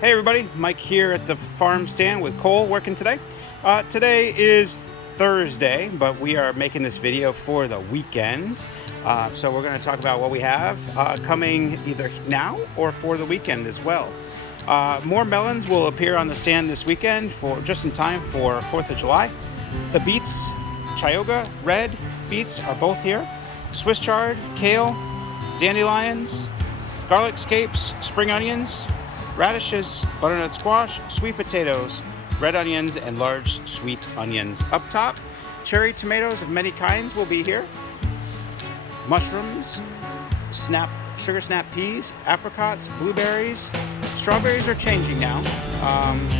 Hey everybody, Mike here at the farm stand with Cole working today. Today is Thursday, but we are making this video for the weekend. So we're going to talk about what we have coming either now or for the weekend as well. More melons will appear on the stand this weekend for just in time for 4th of July. The beets, Chioggia, red beets are both here. Swiss chard, kale, dandelions, garlic scapes, spring onions, radishes, butternut squash, sweet potatoes, red onions, and large sweet onions. Up top, cherry tomatoes of many kinds will be here. Mushrooms, sugar snap peas, apricots, blueberries. Strawberries are changing now.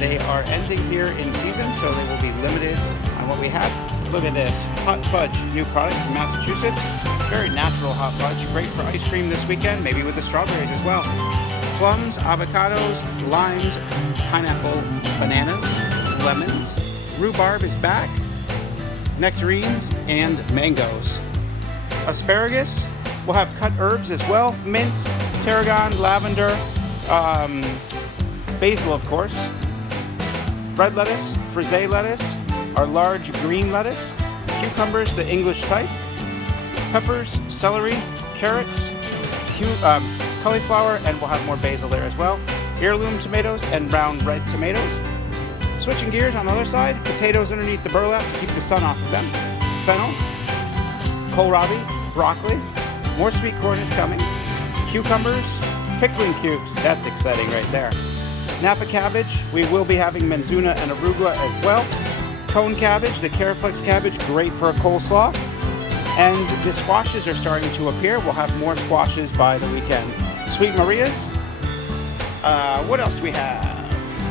They are ending here in season, so they will be limited on what we have. Look at this, hot fudge, new product from Massachusetts. Very natural hot fudge, great for ice cream this weekend, maybe with the strawberries as well. Plums, avocados, limes, pineapple, bananas, lemons. Rhubarb is back. Nectarines and mangoes. Asparagus. We'll have cut herbs as well. Mint, tarragon, lavender, basil of course. Red lettuce, frisee lettuce, our large green lettuce. Cucumbers, the English type. Peppers, celery, carrots, cauliflower, and we'll have more basil there as well. Heirloom tomatoes and brown red tomatoes. Switching gears on the other side, potatoes underneath the burlap to keep the sun off of them. Fennel, kohlrabi, broccoli, more sweet corn is coming. Cucumbers, pickling cubes, that's exciting right there. Napa cabbage, we will be having menzuna and arugula as well. Cone cabbage, the Caraflex cabbage, great for a coleslaw. And the squashes are starting to appear. We'll have more squashes by the weekend. Sweet Marias. What else do we have?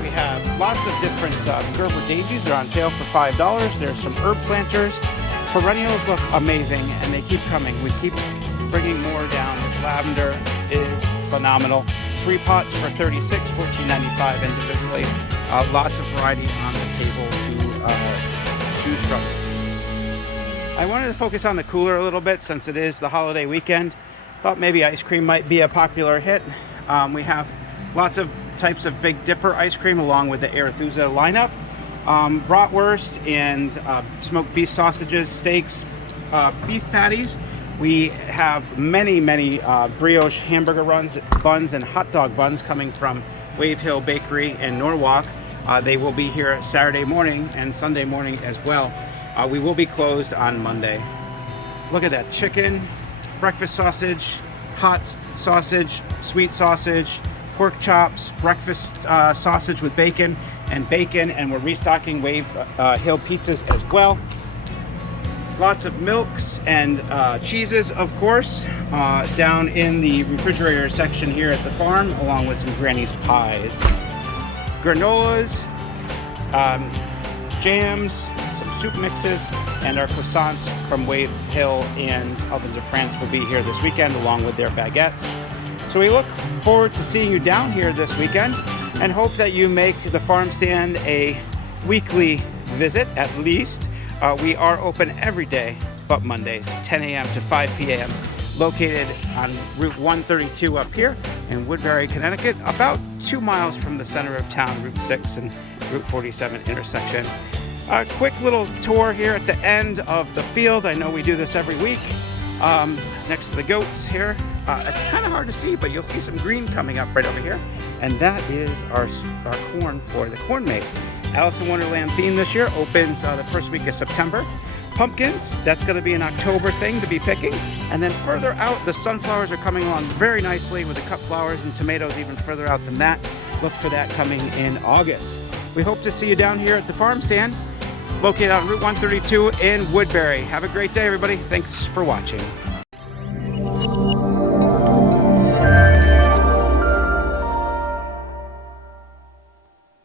We have lots of different Gerber daisies. They're on sale for $5. There's some herb planters. Perennials look amazing, and they keep coming. We keep bringing more down. This lavender is phenomenal. 3 pots for $36, $14.95 individually. Lots of variety on the table to choose from. I wanted to focus on the cooler a little bit since it is the holiday weekend. Thought maybe ice cream might be a popular hit. We have lots of types of Big Dipper ice cream along with the Arethusa lineup. Bratwurst and smoked beef sausages, steaks, beef patties. We have many brioche hamburger buns and hot dog buns coming from Wave Hill Bakery in Norwalk. They will be here Saturday morning and Sunday morning as well. We will be closed on Monday. Look at that chicken, breakfast sausage, hot sausage, sweet sausage, pork chops, breakfast sausage with bacon, and we're restocking Wave Hill pizzas as well. Lots of milks and cheeses, of course, down in the refrigerator section here at the farm, along with some Granny's pies. Granolas, jams, soup mixes, and our croissants from Wave Hill and Ovens of France will be here this weekend along with their baguettes. So we look forward to seeing you down here this weekend and hope that you make the farm stand a weekly visit at least. We are open every day but Mondays, 10 a.m. to 5 p.m. located on Route 132 up here in Woodbury, Connecticut, about 2 miles from the center of town, Route 6 and Route 47 intersection. A quick little tour here at the end of the field. I know we do this every week. Next to the goats here. It's kind of hard to see, but you'll see some green coming up right over here. And that is our corn for the Corn Maze. Alice in Wonderland theme this year opens the first week of September. Pumpkins, that's going to be an October thing to be picking. And then further out, the sunflowers are coming along very nicely with the cut flowers, and tomatoes even further out than that. Look for that coming in August. We hope to see you down here at the farm stand, located on Route 132 in Woodbury. Have a great day, everybody. Thanks for watching.